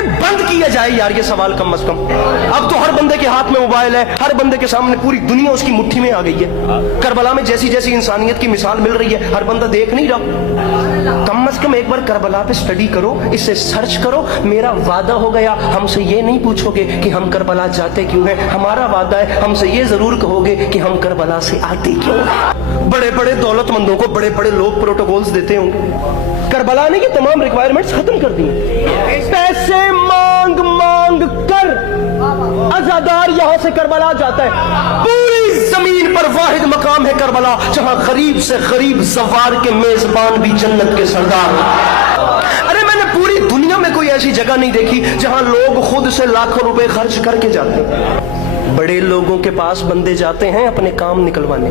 अरे बंद किया जाए यार ये सवाल कम अज कम। अब तो हर बंदे के हाथ में मोबाइल है, हर बंदे के सामने पूरी दुनिया उसकी मुट्ठी में आ गई है। करबला में जैसी जैसी इंसानियत की मिसाल मिल रही है, हर बंदा देख नहीं रहा। कम अज कम एक बार करबला पे स्टडी करो, इससे सर्च करो। मेरा वादा हो गया, हमसे ये नहीं पूछोगे कि हम करबला जाते क्यों हैं। हमारा वादा है, हमसे ये जरूर कहोगे कि हम करबला से आते क्यों हैं। बड़े बड़े दौलतमंदों को बड़े बड़े लोग प्रोटोकॉल्स देते होंगे, करबला ने ये तमाम रिक्वायरमेंट्स खत्म कर दी। पैसे मांग मांग कर अज़ादार यहां से करबला जाता है। पूरी जमीन पर वाहिद मकाम है करबला, जहां गरीब से गरीब ज़वार के मेजबान भी जन्नत के सरदार। अरे मैंने पूरी दुनिया में कोई ऐसी जगह नहीं देखी जहां लोग खुद से लाखों रुपए खर्च करके जाते हैं। बड़े लोगों के पास बंदे जाते हैं अपने काम निकलवाने।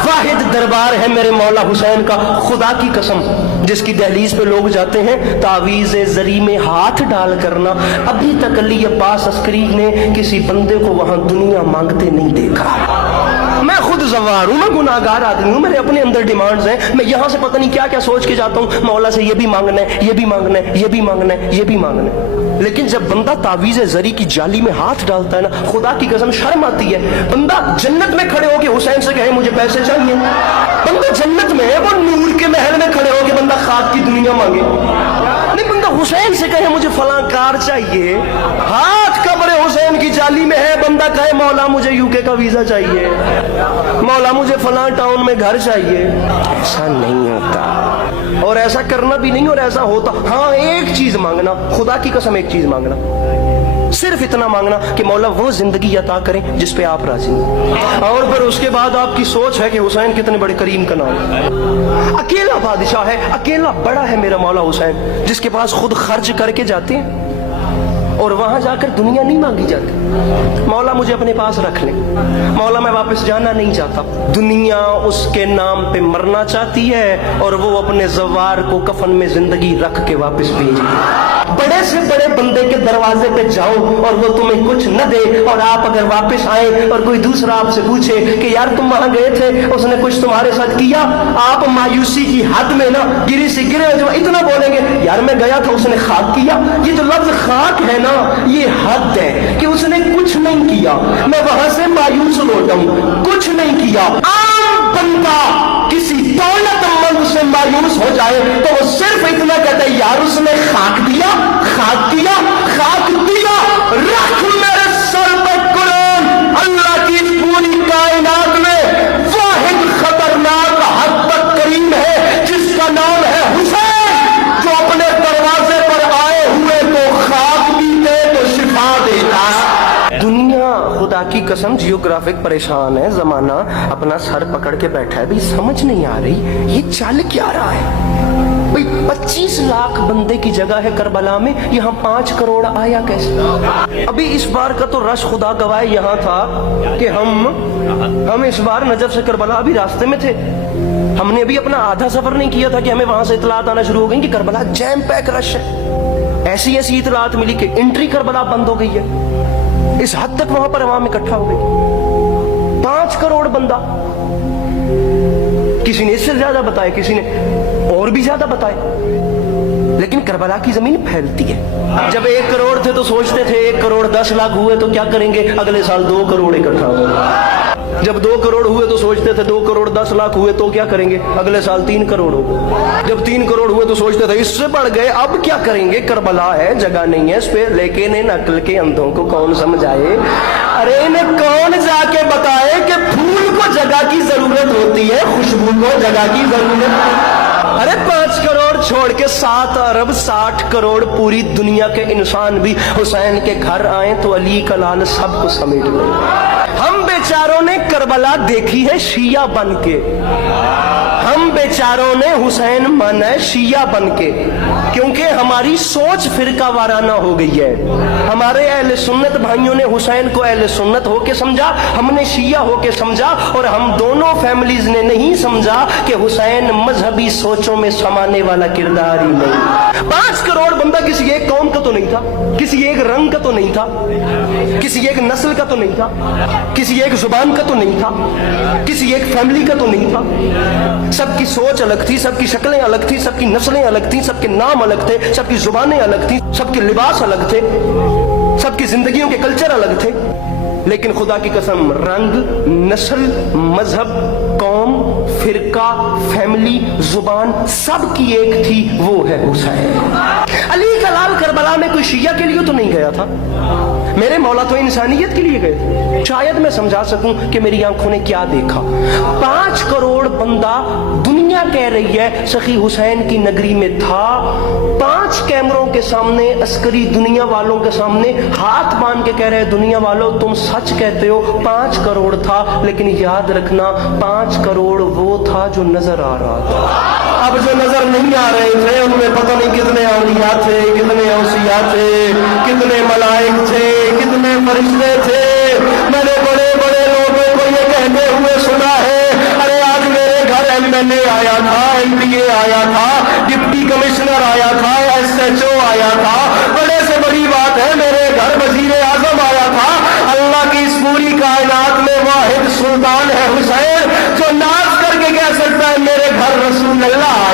वाहिद दरबार है मेरे मौला हुसैन का, खुदा की कसम, जिसकी दहलीज पे लोग जाते हैं तावीज़ जरी में हाथ डाल करना। अभी तक अली अब्बास अस्करी ने किसी बंदे को वहां दुनिया मांगते नहीं देखा। मैं खुद ज़वार हूं, मैं गुनाहगार आदमी हूं, मेरे अपने अंदर डिमांड्स हैं। मैं यहां से पता नहीं क्या क्या सोच के जाता हूं, मौला से ये भी मांगना है, ये भी मांगना है, ये भी मांगना है, ये भी मांगना है। लेकिन जब बंदा तावीज़ जरी की जाली में हाथ डालता है ना, खुदा की कसम शर्म आती है। बंदा जन्नत में खड़े होके हुसैन से कहे मुझे पैसे चाहिए, बंदा जन्नत में है, वो नूर के महल में खड़े होके बंदा खाक की दुनिया मांगे। नहीं, बंदा हुसैन से कहे मुझे फलां कार चाहिए, हाथ कब्र हुसैन की जाली में है, बंदा कहे मौला मुझे यूके का वीजा चाहिए, मौला मुझे फलां टाउन में घर चाहिए। ऐसा नहीं होता, और ऐसा करना भी नहीं, और ऐसा होता। हाँ, एक चीज मांगना, खुदा की कसम एक चीज मांगना, सिर्फ इतना मांगना कि मौला वो जिंदगी अता करें जिस पे आप राजी हैं। और फिर उसके बाद आपकी सोच है कि हुसैन कितने बड़े करीम का नाम है। अकेला बादशाह है, अकेला बड़ा है मेरा मौला हुसैन, जिसके पास खुद खर्च करके जाते हैं और वहां जाकर दुनिया नहीं मांगी जाती। मौला मुझे अपने पास रख ले, मौला मैं वापस जाना नहीं चाहता। दुनिया उसके नाम पे मरना चाहती है और वो अपने ज़वार को कफन में जिंदगी रख के वापस भेजे। बड़े से बड़े बंदे के दरवाजे पे जाओ और वो तुम्हें कुछ न दे, और आप अगर वापस आए और कोई दूसरा आपसे पूछे कि यार तुम वहां गए थे, उसने कुछ तुम्हारे साथ किया, आप मायूसी की हद में ना गिरी से गिरे जो इतना बोलेंगे यार मैं गया था उसने खाक किया। ये जो लफ्ज खाक है ना, ये हद है कि उसने कुछ नहीं किया, मैं वहां से मायूस लौटा हूं, कुछ नहीं किया। आम बंदा किसी दौलतमंद से मायूस हो जाए तो वो सिर्फ इतना कहता है यार उसने खाक दिया, खाक किया, खाक दिया। रख मेरे सर पर कुरान, अल्लाह की पूरी कायनात में वाहिद खतरनाक हद तक करीम है जिसका नाम है हुसैन, जो अपने दरवाजे पर आए हुए तो खाक भी दे तो शिफा देता। दुनिया खुदा की कसम जियोग्राफिक परेशान है, जमाना अपना सर पकड़ के बैठा है, भाई समझ नहीं आ रही ये चल क्या रहा है। भाई 25 लाख बंदे की जगह है करबला में, यहाँ 5 करोड़ आया कैसे? अभी इस बार का तो रश खुदा गवाह यहाँ था कि हम इस बार नजफ से करबला अभी रास्ते में थे, हमने अभी अपना आधा सफर नहीं किया था कि हमें वहां से इतलात आना शुरू हो गई कि करबला जैम पैक रश है। ऐसी ऐसी इतलात मिली कि एंट्री करबला बंद हो गई है, इस हद तक वहां पर अवाम इकट्ठा हो गई। 5 करोड़ बंदा, किसी ने इससे ज्यादा बताया, किसी ने और भी ज्यादा बताया, लेकिन करबला की जमीन फैलती है। जब 1 करोड़ थे तो सोचते थे 1 करोड़ 10 लाख हुए तो क्या करेंगे, अगले साल 2 करोड़ इकट्ठा होंगे। जब 2 करोड़ हुए तो सोचते थे 2 करोड़ 10 लाख हुए तो क्या करेंगे, अगले साल 3 करोड़ हो। जब 3 करोड़ हुए तो सोचते थे इससे बढ़ गए, अब क्या करेंगे, करबला है, जगह नहीं है इस पे, लेकिन इन अक्ल के अंधों को कौन समझाए। अरे इन्हें कौन जाके बताए कि फूल को जगह की जरूरत होती है, खुशबू को जगह की जरूरत। अरे 5 करोड़ छोड़ के 7 अरब 60 करोड़ पूरी दुनिया के इंसान भी हुसैन के घर आए तो अली का लाल सबको समेट ले। हम बेचारों ने करबला देखी है शिया बन के, हम बेचारों ने हुसैन माना है शिया बन के, क्योंकि हमारी सोच फिरका वाराना हो गई है। हमारे अहले सुन्नत भाइयों ने हुसैन को अहले सुन्नत होके समझा, हमने शिया होके समझा, और हम दोनों फैमिलीज ने नहीं समझा कि हुसैन मजहबी सोचों में समाने वाला किरदार ही नहीं। 5 करोड़ बंदा किसी एक कौम का तो नहीं था, किसी एक रंग का तो नहीं था, किसी एक नस्ल का तो नहीं था। किसी एक जुबान का तो नहीं था, किसी एक फैमिली का तो नहीं था। सबकी सोच अलग थी, सबकी शक्लें अलग थी, सबकी नस्लें अलग थी, सबके नाम अलग थे, सबकी जुबानें अलग थी, सबके लिबास अलग थे, सबकी जिंदगियों के कल्चर अलग थे। लेकिन खुदा की कसम, रंग, नस्ल, मजहब, कौम, फिरका, फैमिली, जुबान सबकी एक थी, वो है हुसैन। अली का लाल करबला में कोई शिया के लिए तो नहीं गया था, मेरे मौला तो इंसानियत के लिए गए थे। शायद मैं समझा सकूं कि मेरी आंखों ने क्या देखा। 5 करोड़ बंदा दुनिया कह रही है सखी हुसैन की नगरी में था। 5 कैमरों के सामने अस्करी दुनिया वालों के सामने हाथ बांध के कह रहे दुनिया वालों तुम सच कहते हो। 5 करोड़ था, लेकिन याद रखना 5 करोड़ वो था जो नजर आ रहा था। अब जो नजर नहीं आ रहे थे उनमें पता नहीं कितने औलिया थे, कितने औसिया थे, कितने मलाइक थे, कितने फरिश्ते थे। मैंने बड़े बड़े लोगों को ये कहते हुए सुना है, अरे आज मेरे घर एमएलए आया था, एमपीए आया था, डिप्टी कमिश्नर आया था, एसएचओ आया था, बड़े से बड़ी बात है मेरे घर वजीर आजम आया था। अल्लाह की इस पूरी कायनात में वाहिद सुल्तान है हुसैन, जो नाच करके कह सकता है मेरे घर रसूल अल्लाह